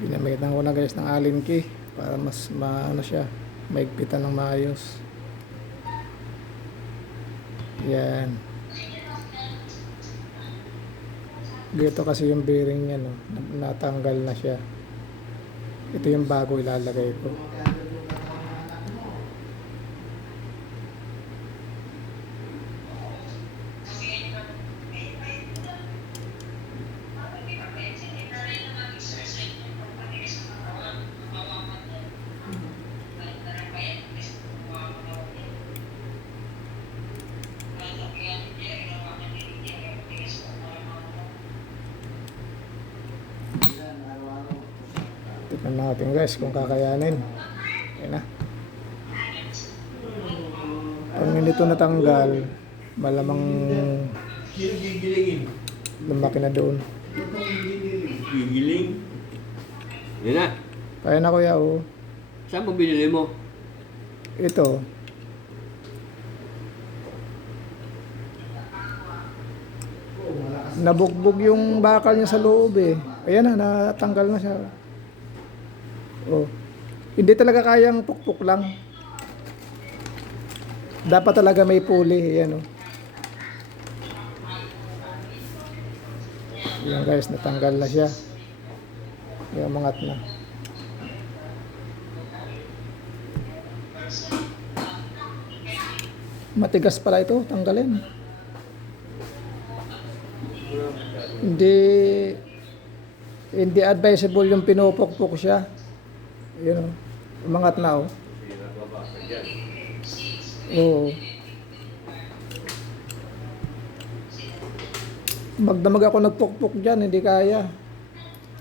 Ginamitan ko na guys ng Allen key para mas maano siya, maigpitan ng maayos. Yan. Dito kasi yung bearing niya, no, natanggal na siya. Ito yung bago ilalagay ko. Tignan natin guys kung kakayanin. Ayan na. Pag hindi ito natanggal, malamang lumaki na doon. Gigiling. Yan na. Kaya na kuya, oh. Saan mo binili mo? Ito. Nabugbog yung bakal niya sa loob eh. Ayan na, natanggal na siya. Oh. Hindi talaga kayang pukpuk lang. Dapat talaga may pulley. Ayan oh. Ayan guys, natanggal na siya. Ayan, umangat na. Matigas pala ito, tanggalin. Hindi advisable yung pinupukpuk siya. Yun oh. Umangat na oh. Oo. Magdamag ako nagpukpuk dyan, hindi kaya.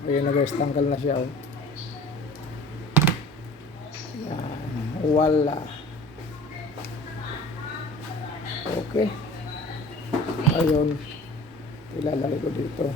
Ayun na guys, tanggal na siya oh. Yan. Wala. Okay. Ayun. Ilalagay ko dito.